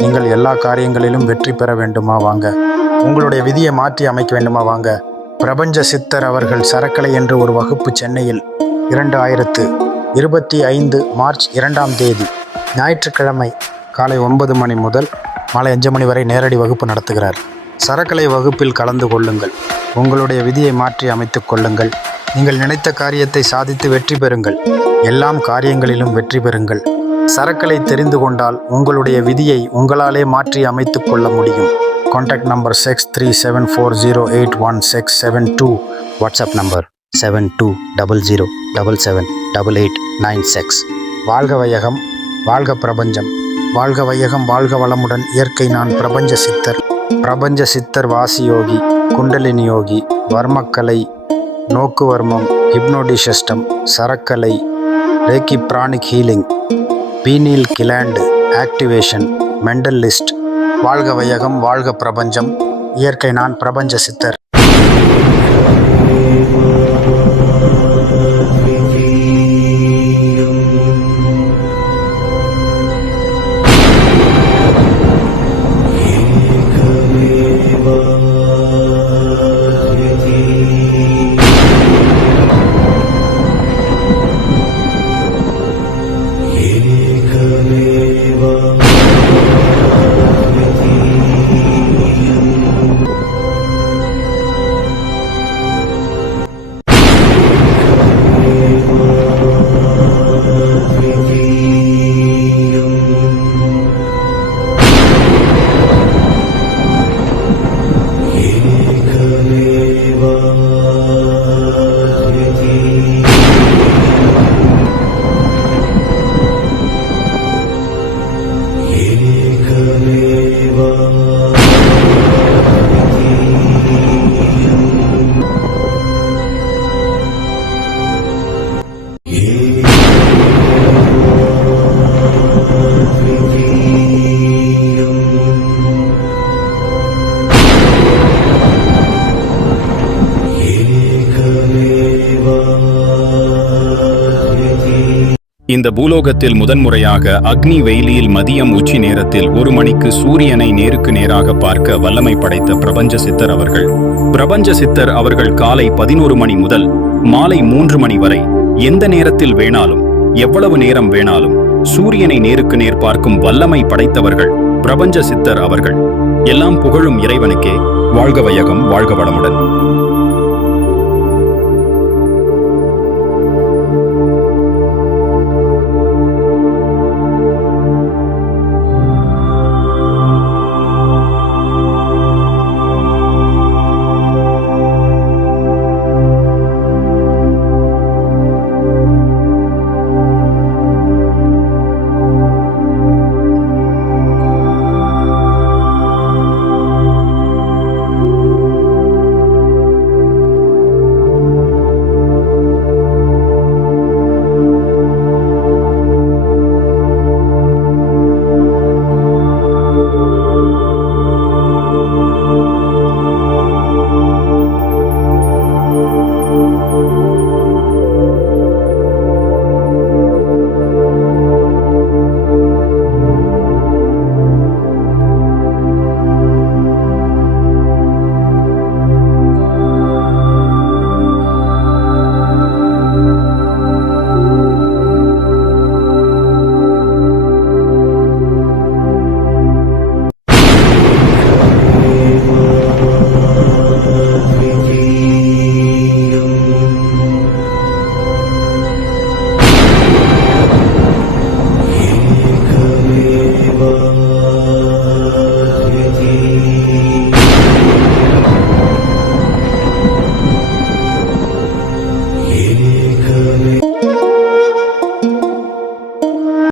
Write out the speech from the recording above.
நீங்கள் எல்லா காரியங்களிலும் வெற்றி பெற வேண்டுமா வாங்க. உங்களுடைய விதியை மாற்றி அமைக்க வேண்டுமா வாங்க. பிரபஞ்ச சித்தர் அவர்கள் சரக்கலை என்று ஒரு வகுப்பு சென்னையில் இரண்டு ஆயிரத்து இருபத்தி ஐந்து மார்ச் இரண்டாம் தேதி ஞாயிற்றுக்கிழமை காலை ஒன்பது மணி முதல் மாலை அஞ்சு மணி வரை நேரடி வகுப்பு நடத்துகிறார். சரக்கலை வகுப்பில் கலந்து கொள்ளுங்கள். உங்களுடைய விதியை மாற்றி அமைத்துக் கொள்ளுங்கள். நீங்கள் நினைத்த காரியத்தை சாதித்து வெற்றி பெறுங்கள். எல்லாம் காரியங்களிலும் வெற்றி பெறுங்கள். சரக்கலை தெரிந்து கொண்டால் உங்களுடைய விதியை உங்களாலே மாற்றி அமைத்துக் கொள்ள முடியும். Contact number six three seven four zero eight one six seven two WhatsApp number seven two double zero double seven double eight nine six வாழ்க வையகம் வாழ்க பிரபஞ்சம். வாழ்க வையகம் வாழ்க வளமுடன் இயற்கை நான் பிரபஞ்ச சித்தர். பிரபஞ்ச சித்தர் வாசி யோகி குண்டலினி யோகி வர்மக்கலை நோக்குவர்மம் ஹிப்னோடிசிஸ்டம் சரக்கலை reiki pranic healing. Pineal gland activation mental list வாழ்க வையகம் வாழ்க பிரபஞ்சம் இயற்கை நான் பிரபஞ்ச சித்தர். இந்த பூலோகத்தில் முதன்முறையாக அக்னி வெயிலியில் மதியம் உச்சி நேரத்தில் ஒரு மணிக்கு சூரியனை நேருக்கு நேராக பார்க்க வல்லமை படைத்த பிரபஞ்ச சித்தர் அவர்கள். பிரபஞ்ச சித்தர் அவர்கள் காலை பதினோரு மணி முதல் மாலை மூன்று மணி வரை எந்த நேரத்தில் வேணாலும் எவ்வளவு நேரம் வேணாலும் சூரியனை நேருக்கு நேர் பார்க்கும் வல்லமை படைத்தவர்கள் பிரபஞ்ச சித்தர் அவர்கள். எல்லாம் புகழும் இறைவனுக்கே வாழ்க வையகம் வாழ்க வளமுடன்.